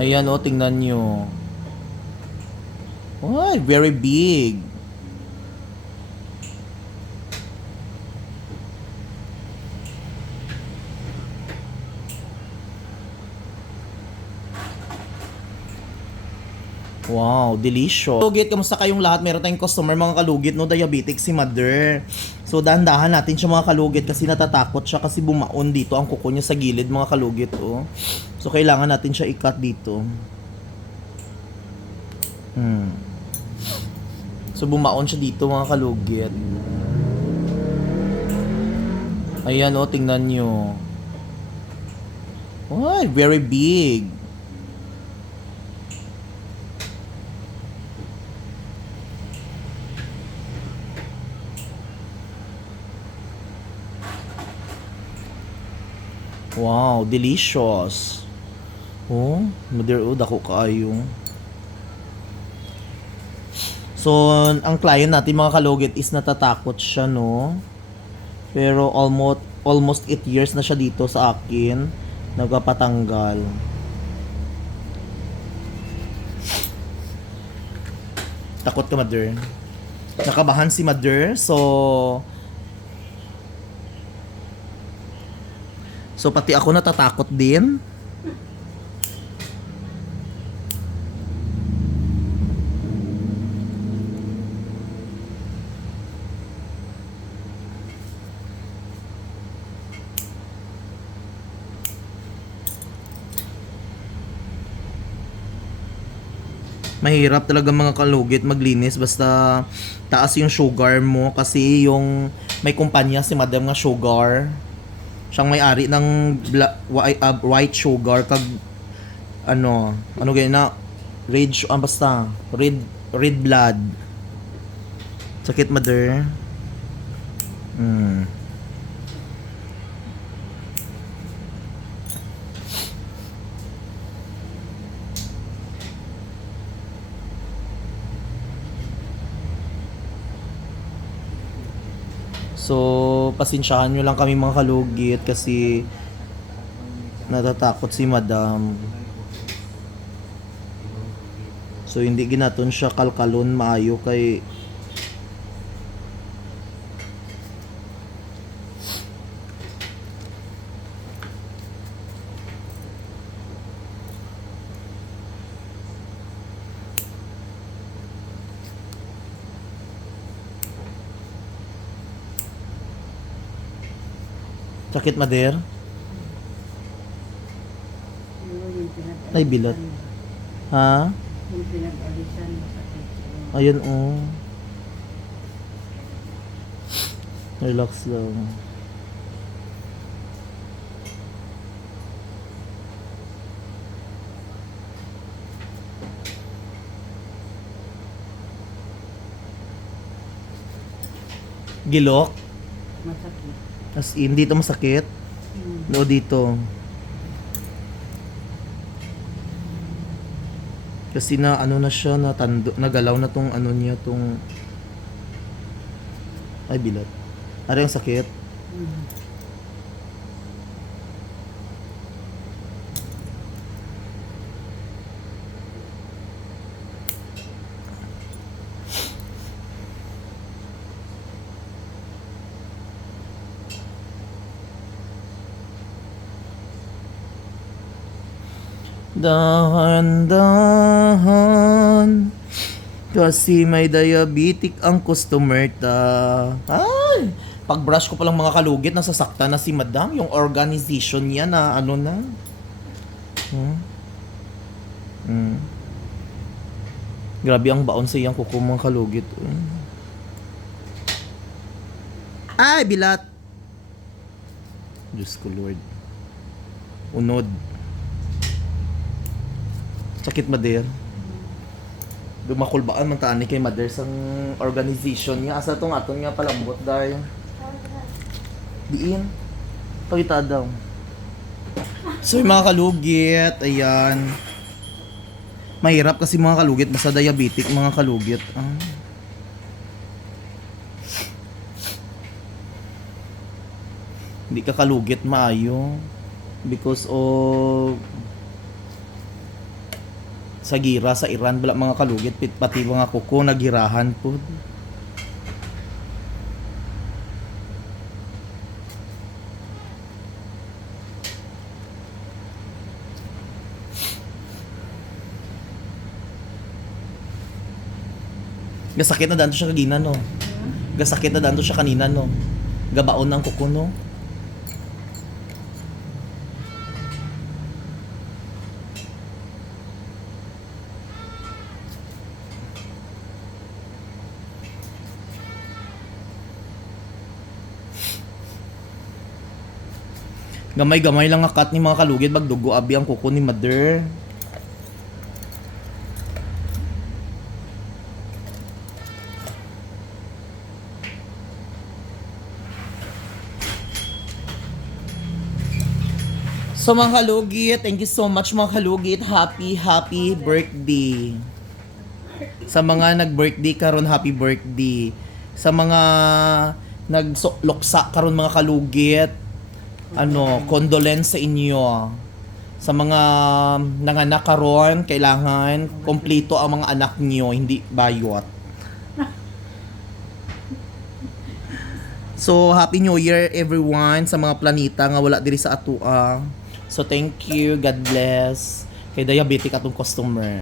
Ayan o, tingnan nyo. Ay, very big. Wow, delicious. Kalugit, kamusta kayong lahat? Meron tayong customer, mga kalugit, no? Diabetic si Mother. So, dahan-dahan natin siya, mga kalugit, kasi natatakot siya kasi bumaon dito ang kuko niya sa gilid, mga kalugit, oh. So, kailangan natin siya i-cut dito. So, bumaon siya dito, mga kalugit. Ayan, oh, tingnan nyo. Ay, very big. Wow, delicious. Oh, Mother, oh, dako kaayo. So, ang client natin, mga kalugit, is natatakot siya, no? Pero almost 8 years na siya dito sa akin. Nagpapatanggal. Takot ka, Mother. Nakabahan si Mother. So pati ako natatakot din. Mahirap talaga, mga kalugit, maglinis basta taas yung sugar mo, kasi yung may kumpanya si Madam nga Sugar. Siyang may-ari ng white sugar kag ano ganyan na basta red blood. Sakit, Mother. So, pasensyahan nyo lang kami, mga kalugit, kasi natatakot si Madam. So, hindi ginaton siya kalkalon maayo kay sakit, Mother. Ay, bilat. Ha? Yung pinag-alisan masakit. Ayun, oh. Relax lang. Gilok? Masakit. As in, dito masakit? No, dito. Kasi na ano na siya, nagalaw na tong ano niya, tong ay, bilat. Ari ang sakit. Dahan-dahan, kasi may diabetic ang customer ta. Ay! Pag-brush ko palang, mga kalugit, nasasaktan na si Madam. Yung organization niya na ano na. Grabe ang baon sa iyang kuko, mga kalugit. Ay, bilat! Diyos ko, Lord. Unod. Sakit, Mother. Dumakulbaan man taani kay Mother sang organization niya. Asa tong aton nga palambot dahil. Diin. Pakita daw. So, yung mga kalugit, ayan. Mahirap kasi, mga kalugit, basta diabetic, mga kalugit. Hindi ka kalugit maayo because of sa gira sa Iran bala mga kalugit pati mga kuko nagirahan po. Gasakit na danto siya kagina no. Gasakit na danto siya kanina no. Gabaon ang kuko no. Gamay-gamay lang nga cut ni mga kalugit bagdugo abi ang kuko ni mother. So mga kalugit, thank you so much mga kalugit. Happy birthday. Sa mga nag-birthday karon, happy birthday. Sa mga nagluksa karon mga kalugit, condolence sa inyo. Sa mga nanganak karon, kailangan kompleto ang mga anak niyo, hindi bayot. So, Happy New Year everyone sa mga planeta nga wala diri sa atua. So, thank you. God bless. Kay diabetic atong customer.